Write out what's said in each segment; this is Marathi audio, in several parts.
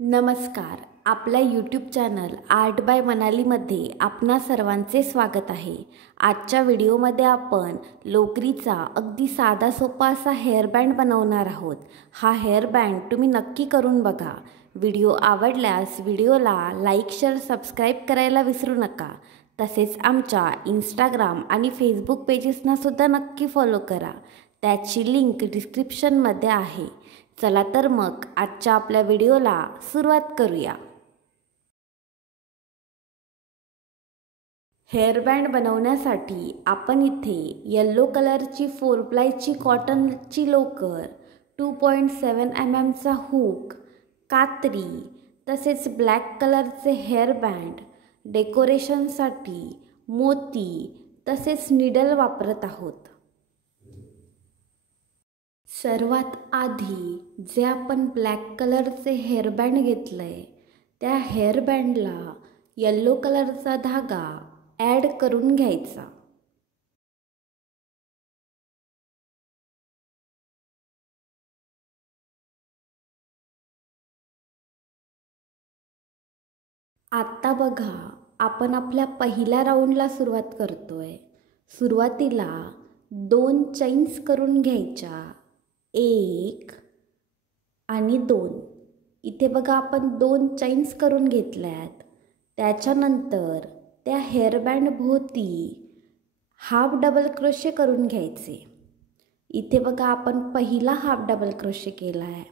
नमस्कार. आपल्या यूट्यूब चॅनल आर्ट बाय मनालीमध्ये आपणा सर्वांचे स्वागत आहे. आजच्या व्हिडिओमध्ये आपण लोकरीचा अगदी साधा सोपा असा हेअरबँड बनवणार आहोत. हा हेअरबँड तुम्ही नक्की करून बघा. व्हिडिओ आवडल्यास व्हिडिओला लाईक, शेअर, सबस्क्राईब करायला विसरू नका. तसेच आमच्या इंस्टाग्राम आणि फेसबुक पेजेसनासुद्धा नक्की फॉलो करा. त्याची लिंक डिस्क्रिप्शनमध्ये आहे. चला तर मग आजच्या आपल्या व्हिडिओला सुरुवात करूया. हेअरबँड बनवण्यासाठी आपण इथे येलो कलरची 4 प्लायची कॉटनची लोकर, 2.7 mm चा हुक, कात्री, तसेच ब्लॅक कलरचे हेअरबँड, डेकोरेशनसाठी मोती तसेच निडल वापरत आहोत. सर्वात आधी जे आपण ब्लॅक कलरचे हेअरबँड घेतलंय त्या हेअरबँडला येलो कलरचा धागा ॲड करून घ्यायचा. आता बघा, आपण आपल्या पहिल्या राऊंडला सुरुवात करतोय. सुरुवातीला 2 चैन्स करून घ्यायच्या, 1 आणि 2. इथे बघा आपण 2 चैन्स करून घेतल्यात. त्याच्यानंतर त्या हेअरबँड भोवती हाफ डबल क्रोशे करून घ्यायचे. इथे बघा आपण पहिला हाफ डबल क्रोशे केला आहे.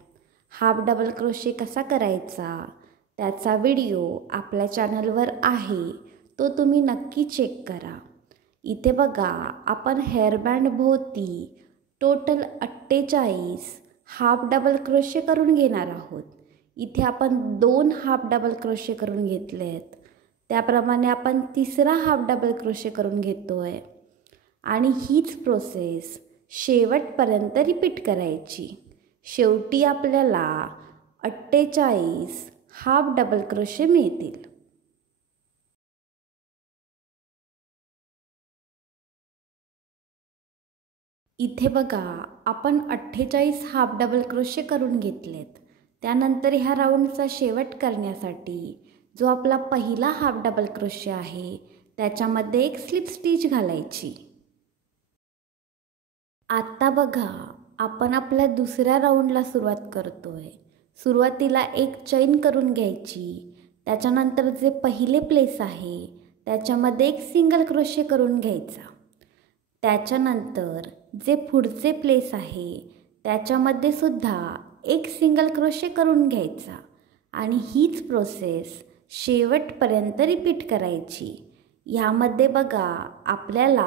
हाफ डबल क्रोशे कसा करायचा त्याचा व्हिडिओ आपल्या चॅनलवर आहे, तो तुम्ही नक्की चेक करा. इथे बघा आपण हेअरबँड भोवती टोटल 48 हाफ डबल क्रोशे करून घेणार आहोत. इथे आपण 2 हाफ डबल क्रोशे करून घेतलेत. त्याप्रमाणे आपण तिसरा हाफ डबल क्रोशे करून घेतोय आणि हीच प्रोसेस शेवटपर्यंत रिपीट करायची. शेवटी आपल्याला 48 हाफ डबल क्रोशे मिळतील. इथे बघा आपण 48 हाफ डबल क्रोशे करून घेतलेत. त्यानंतर ह्या राऊंडचा शेवट करण्यासाठी जो आपला पहिला हाफ डबल क्रोशे आहे त्याच्यामध्ये एक स्लिप स्टिच घालायची. आता बघा आपण आपल्या दुसऱ्या राऊंडला सुरुवात करतोय. सुरुवातीला एक चैन करून घ्यायची. त्याच्यानंतर जे पहिले प्लेस आहे त्याच्यामध्ये एक सिंगल क्रोशे करून घ्यायचा. त्याच्यानंतर जे पुढचे प्लेस आहे त्याच्यामध्ये सुद्धा एक सिंगल क्रोशे करून घ्यायचा आणि हीच प्रोसेस शेवटपर्यंत रिपीट करायची. ह्यामध्ये बघा आपल्याला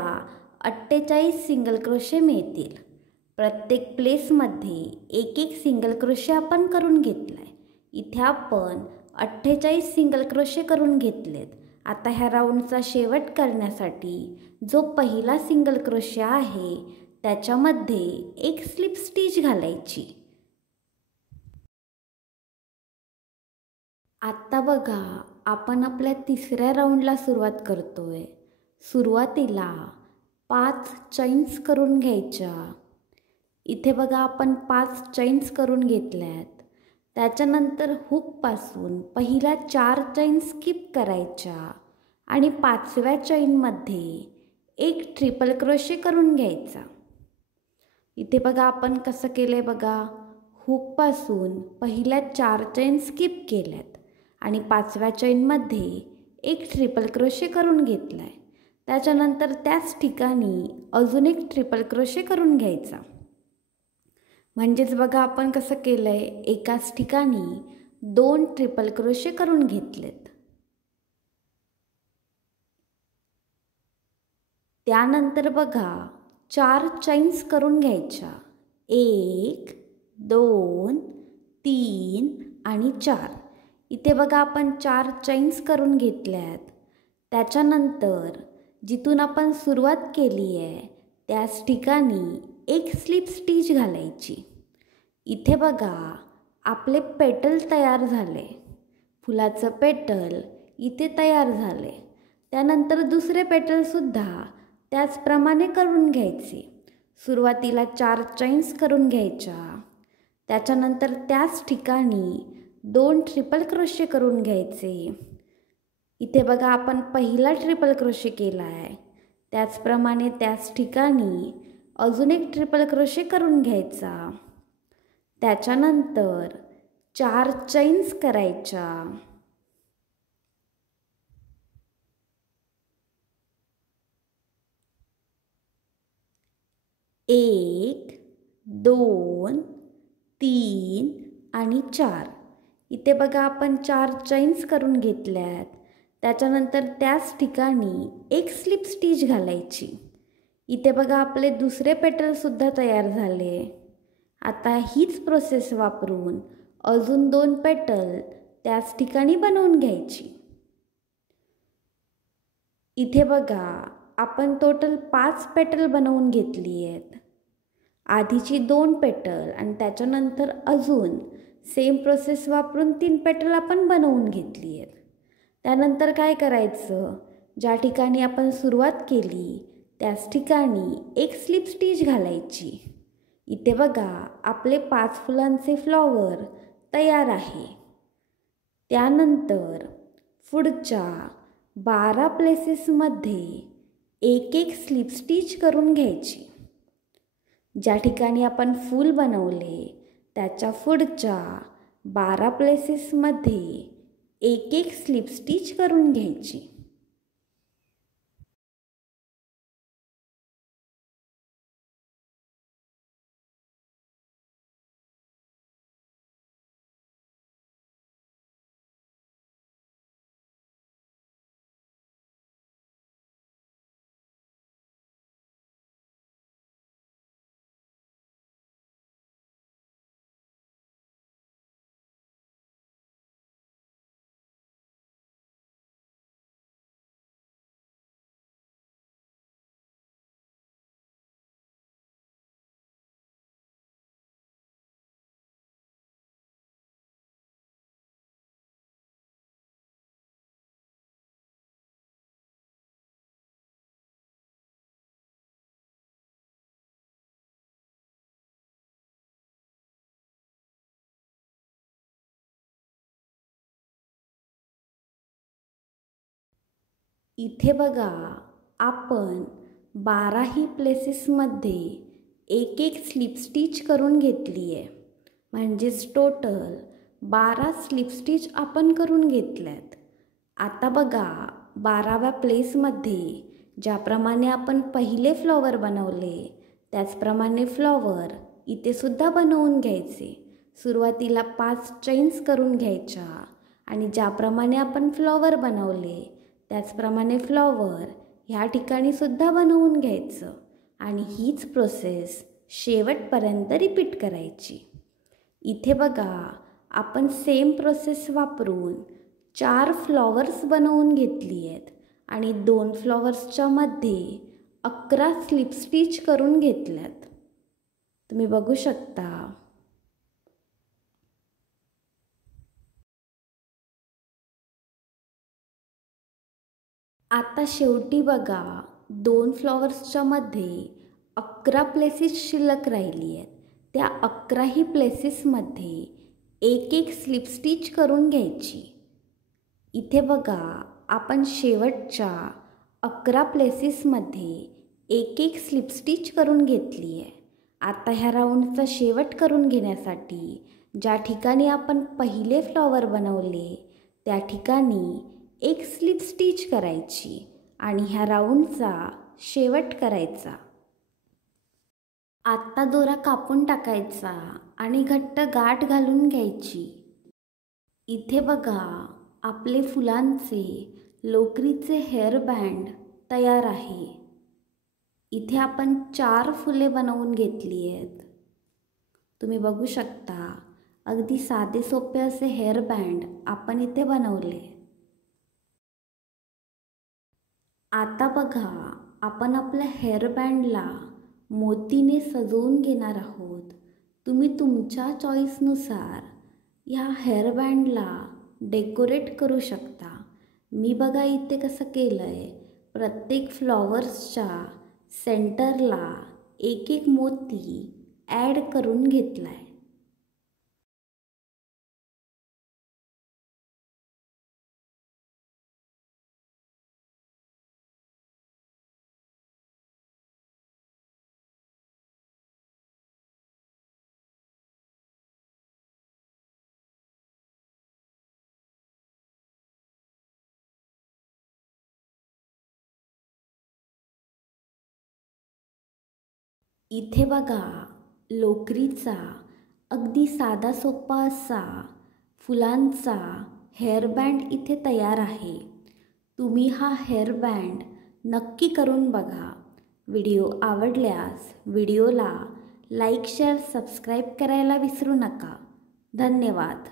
48 सिंगल क्रोशे मिळतील. प्रत्येक प्लेसमध्ये एक एक सिंगल क्रोशे आपण करून घेतला आहे. इथे आपण 48 सिंगल क्रोशे करून घेतलेत. आता ह्या राऊंडचा शेवट करण्यासाठी जो पहिला सिंगल क्रोशे आहे त्याच्यामध्ये एक स्लिप स्टिच घालायची. आता बघा आपण आपल्या तिसऱ्या राऊंडला सुरुवात करतोय. सुरुवातीला 5 चैन्स करून घ्यायच्या. इथे बघा आपण 5 चैन्स करून घेतल्यात. त्याच्यानंतर हुकपासून पहिल्या 4 चैन स्किप करायच्या आणि 5व्या चैनमध्ये एक ट्रिपल क्रोशे करून घ्यायचा. इथे बघा आपण कसं केलं आहे बघा, हुकपासून पहिल्या 4 चैन स्किप केल्यात आणि 5व्या चैनमध्ये एक ट्रिपल क्रोशे करून घेतला आहे. त्याच्यानंतर त्याच ठिकाणी अजून एक ट्रिपल क्रोशे करून घ्यायचा. म्हणजेच बघा आपण कसं केलं आहे, एकाच ठिकाणी 2 ट्रिपल क्रोशे करून घेतलेत. त्यानंतर बघा 4 चैन्स करून घ्यायच्या, 1, 2, 3 आणि 4. इथे बघा आपण 4 चैन्स करून घेतल्यात. त्याच्यानंतर जिथून आपण सुरुवात केली आहे त्याच ठिकाणी एक स्लिप स्टिच घालायची. इथे बघा आपले पेटल तयार झाले. फुलाचं पेटल इथे तयार झाले. त्यानंतर दुसरे पेटलसुद्धा त्याचप्रमाणे करून घ्यायचे. सुरुवातीला 4 चैन्स करून घ्यायच्या. त्याच्यानंतर त्याच ठिकाणी 2 ट्रिपल क्रोशे करून घ्यायचे. इथे बघा आपण पहिला ट्रिपल क्रोशे केला आहे, त्याचप्रमाणे त्याच ठिकाणी अजून एक ट्रिपल क्रोशे करून घ्यायचा. त्याच्यानंतर 4 चैन्स करायच्या. 1 2 3 आणि 4. इथे बघा आपण 4 चैन्स करून घेतल्यात. त्याच्यानंतर त्याच ठिकाणी एक स्लिप स्टिच घालायची. इथे बघा आपले दुसरे पेटलसुद्धा तयार झाले. आता हीच प्रोसेस वापरून अजून 2 पेटल त्याच ठिकाणी बनवून घ्यायची. इथे बघा आपण टोटल 5 पेटल बनवून घेतली आहेत. आधीची 2 पेटल आणि त्याच्यानंतर अजून सेम प्रोसेस वापरून 3 पेटल आपण बनवून घेतली आहेत. त्यानंतर काय करायचं, ज्या ठिकाणी आपण सुरुवात केली त्याच ठिकाणी एक स्लिप स्टिच घालायची. इथे बघा आपले 5 फुलांचे फ्लॉवर तयार आहे. त्यानंतर पुढच्या 12 प्लेसेसमध्ये एक एक स्लिप स्टिच करून घ्यायची. ज्या ठिकाणी आपण फूल बनवले त्याच्या पुढच्या 12 प्लेसेसमध्ये एक एक स्लिप स्टिच करून घ्यायची. इथे बघा आपण 12ही प्लेसेसमध्ये एक एक स्लिप स्टिच करून घेतली आहे. म्हणजेच टोटल 12 स्लिप स्टिच आपण करून घेतल्यात. आता बघा 12व्या प्लेसमध्ये ज्याप्रमाणे आपण पहिले फ्लॉवर बनवले त्याचप्रमाणे फ्लॉवर इथे सुद्धा बनवून घ्यायचे. सुरुवातीला 5 चैन्स करून घ्यायच्या आणि ज्याप्रमाणे आपण फ्लॉवर बनवले त्याचप्रमाणे फ्लॉवर ह्या ठिकाणी सुद्धा बनवून घ्यायचं आणि हीच प्रोसेस शेवटपर्यंत रिपीट करायची. इथे बघा आपण सेम प्रोसेस वापरून 4 फ्लॉवर्स बनवून घेतली आहेत आणि 2 फ्लॉवर्सच्या मध्ये 11 स्लिप स्टिच करून घेतल्यात. तुम्ही बघू शकता. आता शेवटी बघा 2 फ्लॉवर्सच्या मध्ये 11 प्लेसेस शिल्लक राहिली आहेत. त्या 11ही प्लेसेसमध्ये एक एक स्लिप स्टिच करून घ्यायची. इथे बघा आपण शेवटच्या 11 प्लेसेसमध्ये एक एक स्लिप स्टिच करून घेतली आहे. आता ह्या राऊंडचा शेवट करून घेण्यासाठी ज्या ठिकाणी आपण पहिले फ्लॉवर बनवले त्या ठिकाणी एक स्लिप स्टिच करायची आणि ह्या राऊंडचा शेवट करायचा. आत्ता दोरा कापून टाकायचा आणि घट्ट गाठ घालून घ्यायची. इथे बघा आपले फुलांचे लोकरीचे हेअरबँड तयार आहे. इथे आपण 4 फुले बनवून घेतली आहेत. तुम्ही बघू शकता अगदी साधे सोपे असे हेअरबँड आपण इथे बनवले. आता बघा आपण आपल्या हेअरबँडला मोतीने सजवून घेणार आहोत. तुम्ही तुमच्या चॉईसनुसार ह्या हेअरबँडला डेकोरेट करू शकता. मी बघा इथे कसं केलं आहे, प्रत्येक फ्लॉवर्सच्या सेंटरला एक एक मोती ॲड करून घेतला आहे. इथे बघा, लोकरीचा अगदी साधा सोपा असा फुलांचा हेअरबँड इथे तयार आहे. तुम्ही हा हेअरबँड नक्की करून बघा. व्हिडिओ आवडल्यास व्हिडिओला लाईक, शेअर, सबस्क्राईब करायला विसरू नका. धन्यवाद.